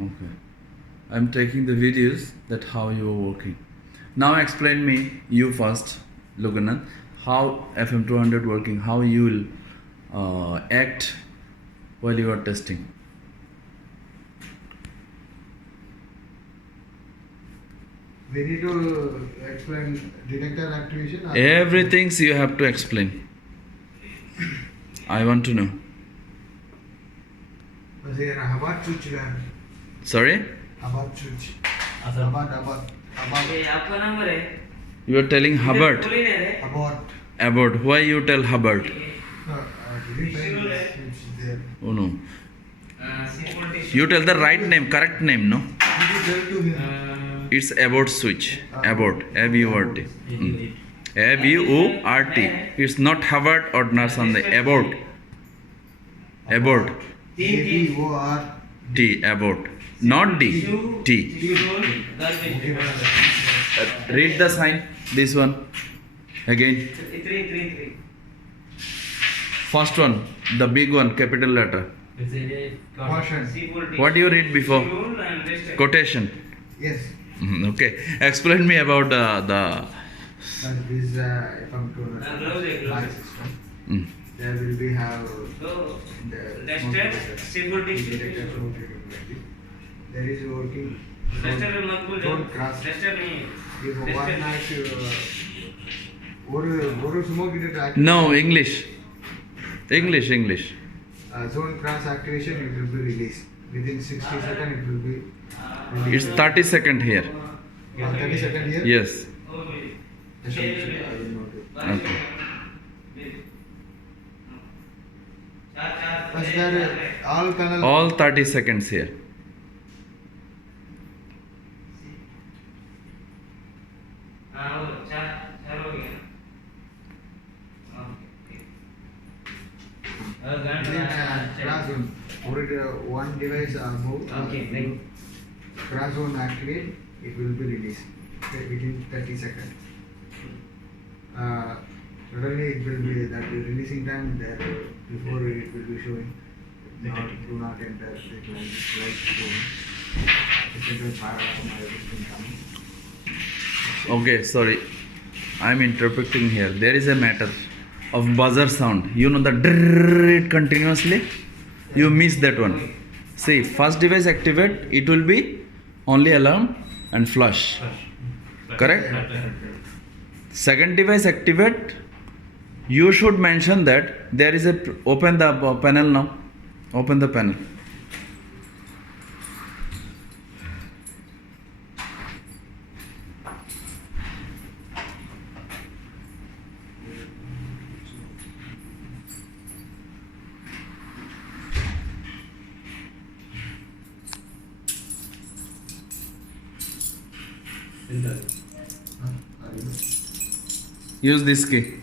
Okay. I'm taking the videos that how you are working. Now explain me you first, Loganand, how FM200 working, how you will act while you are testing. We need to explain detector activation. Everything you have to explain. I want to know. Hubbard switch. Sorry? Hubbard switch. आपका number है You are telling Hubbard. बोली नहीं रे Hubbard. About why you tell Hubbard? Switch there. Oh no. C40 You tell the right name, correct name, no? Did you tell to him? It's about switch. About. A-B-O-R-T. A-B-O-R-T. It's not Hubbard or Narsande. About. About. A-B-O-R. T. About. Not D. T. Read the sign. This one. Again. three First one. The big one. Capital letter. Caution. C40 What you read before? Rule and rest. Quotation. Yes. Okay. Explain me about the That is FM to Close. light system. mm, There will be have So the Duster, C40 detector smoke detector. There is working. Duster में मत भूल Don't cross. Duster नहीं If one night ஒரு smoke detector activation. No, English. English. Zone cross activation, it will be released. Within 60 seconds, it will be It's released. 30 second here. 30 seconds here? Yes. Yes, I will note it. Okay. Plus there all panel. All 30 seconds here. हाँ वो चार हो गया Within cross zone, one device move. Okay, right. Cross zone activate, it will be released within 30 seconds. Suddenly it will be that the releasing time there before it will be showing. Not, do not enter the light zone. Central fire alarm everything coming. Okay, sorry. I'm interpreting here. There is a matter of buzzer sound. You know the drrrr continuously? You miss that one. See, first device activate, it will be only alarm and flush. Correct? Second device activate, you should mention that there is a open the panel now. Open the panel. Use this key.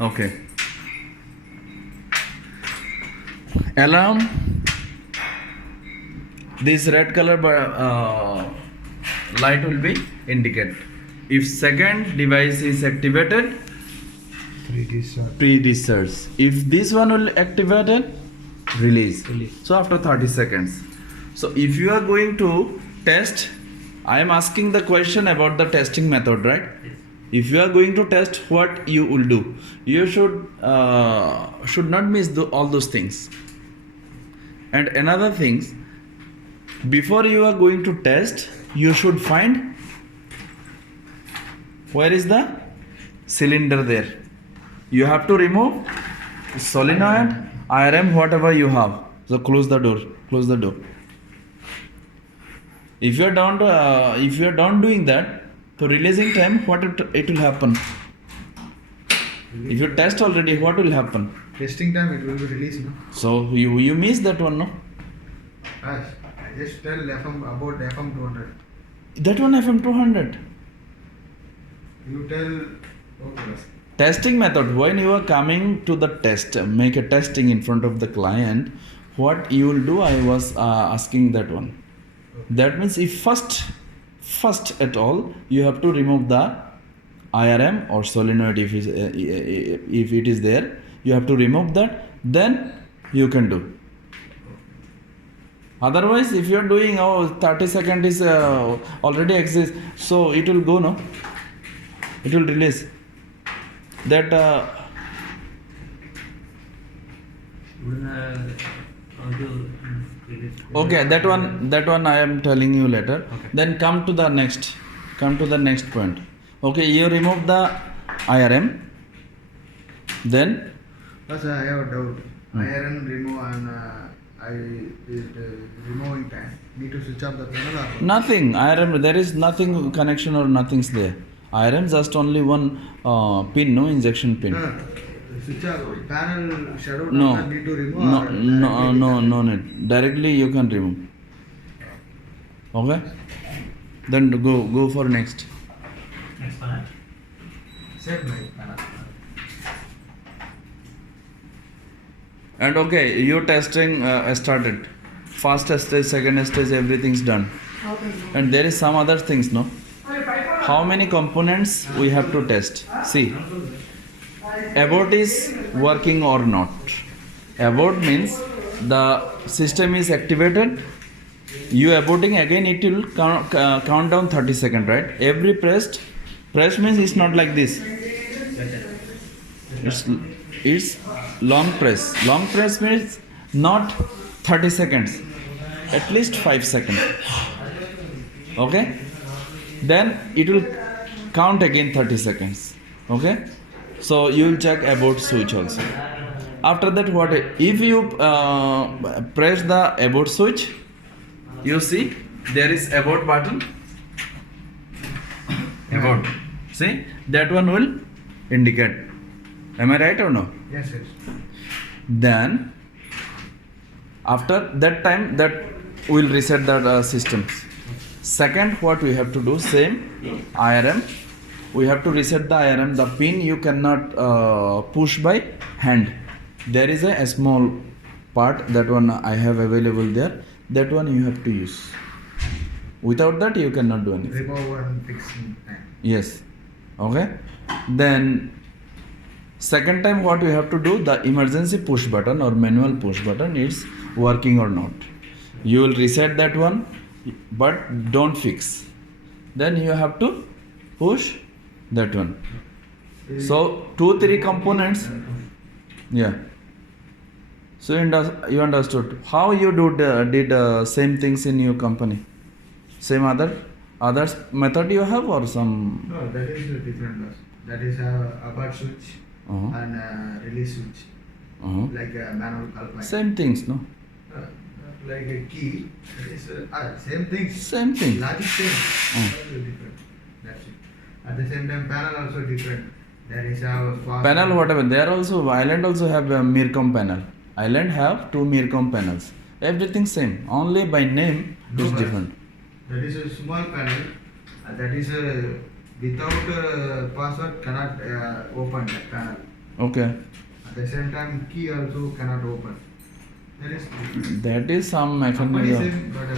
Okay. Alarm. This red color light will be indicate. If second device is activated, 3D sir. pre-research. If this one will activated, release. So after 30 seconds. So if you are going to test, I am asking the question about the testing method, right? If you are going to test, what you will do? You should not miss all those things. And another things, before you are going to test, you should find where is the cylinder there. You have to remove solenoid, IRM, whatever you have. So close the door. Close the door. If you are down doing that, so releasing time, what it will happen? If you test already, what will happen? Testing time it will be released, no? So you miss that one, no? I just tell FM about FM 200. That one FM200. You tell okay. Testing method. When you are coming to the test, make a testing in front of the client. What you will do? I was asking that one. That means if first at all, you have to remove the IRM or solenoid if it is there. you have to remove that, then you can do. Otherwise, if you are doing 30 seconds is already exists, so it will go, no, it will release that okay, that one I am telling you later. Okay. Then come to the next point. Okay, you remove the IRM, then Plus, I have a doubt. IRN remove and removing time. Need to switch off the panel or nothing. IRM, there is nothing connection or nothing's there. IRM just only one pin, no injection pin. Switch off panel shadow No, need to remove. no need. Directly you can remove. Okay. Then go for next. Next one. Same like panel. And okay, your testing started. First stage, second stage, everything's done. And there is some other things, no? How many components we have to test? See, abort is working or not. Abort means the system is activated. You aborting again, it will count down 30 seconds, right? Every press means it's not like this. It's long press. Long press means not 30 seconds, at least 5 seconds. Okay? Then it will count again 30 seconds. Okay? So you will check abort switch also. After that, what if you press the abort switch, you see there is abort button. Abort. See, that one will indicate. Am I right or no? Yes. Then after that time, that will reset the systems. Second, what we have to do, same IRM, we have to reset the IRM. The pin you cannot push by hand. There is a small part, that one I have available there, that one you have to use. Without that you cannot do anything. Remove and fixing time. Yes. Okay. Then second time, what we have to do, the emergency push button or manual push button is working or not. You will reset that one, but don't fix. Then you have to push that one. So 2-3 components. Yeah. So you understood how you did same things in your company. Same others method you have or some. No, that is a different bus. That is a abort switch and release switch. Like a manual culpine. Same things, no? Like a key. That is same thing. Same thing. Logic same. Only different. That's it. At the same time, panel also different. There is a fast Panel, whatever. There also, Island also have a Mircom panel. Island have 2 Mircom panels. Everything same. Only by name is different. That is a small panel. That is without password cannot open that panel. Okay. At the same time, key also cannot open. That is some Company mechanism. same, but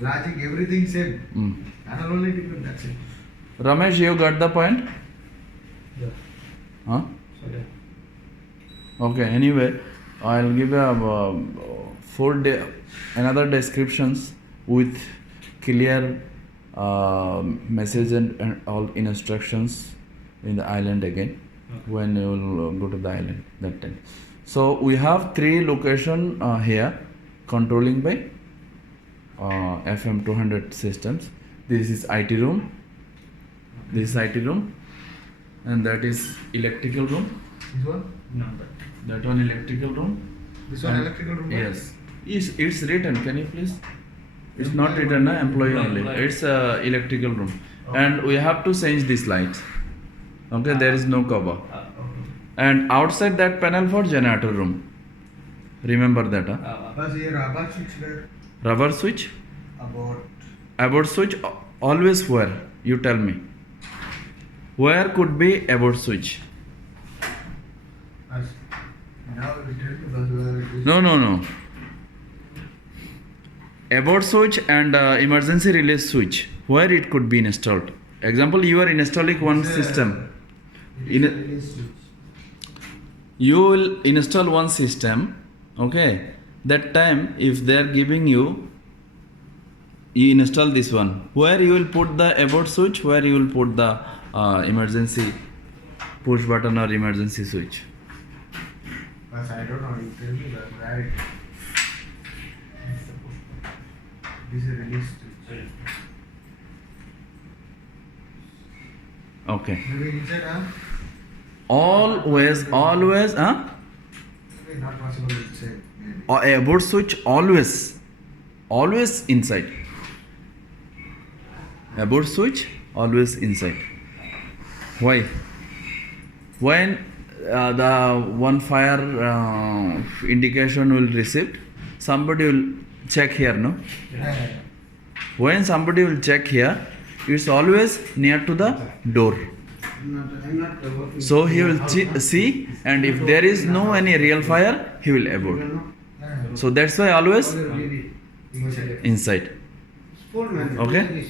logic everything same. Panel only different. That's it. Ramesh, you got the point? Yeah. Huh? Okay. Anyway, I'll give a another descriptions with clear message and all instructions in the island again when you will go to the island that time. So we have 3 location here controlling by FM 200 systems. This is IT room. This is IT room, and that is electrical room. This one? No. That one electrical room. This one And- electrical room? Yes. It's written. Can you please? It's not written, na? Employee only. It's electrical room. And we have to change this light. Okay, there is no cover. And outside that panel for generator room. Remember that, huh? Plus here abort switch where? Rubber switch, Abort. abort switch, always where? You tell me. Where could be abort switch? Now you tell me plus where it is. No. Abort switch and emergency release switch, where it could be installed. Example, you are installing one It's a- system. It is a release switch. you will install one system, okay? That time if they are giving you install this one, where you will put the abort switch, where you will put the emergency push button or emergency switch. But I don't know, you tell me that where it this is release switch. Okay, Maybe inside, always maybe not possible inside, maybe. abort switch always inside. Abort switch always inside. Why? When the one fire indication will receive, somebody will check here, no? Yeah. When somebody will check here, it's always near to the door. I'm not working. So he will see, and if there is no any real fire, he will abort. So that's why always inside. Okay?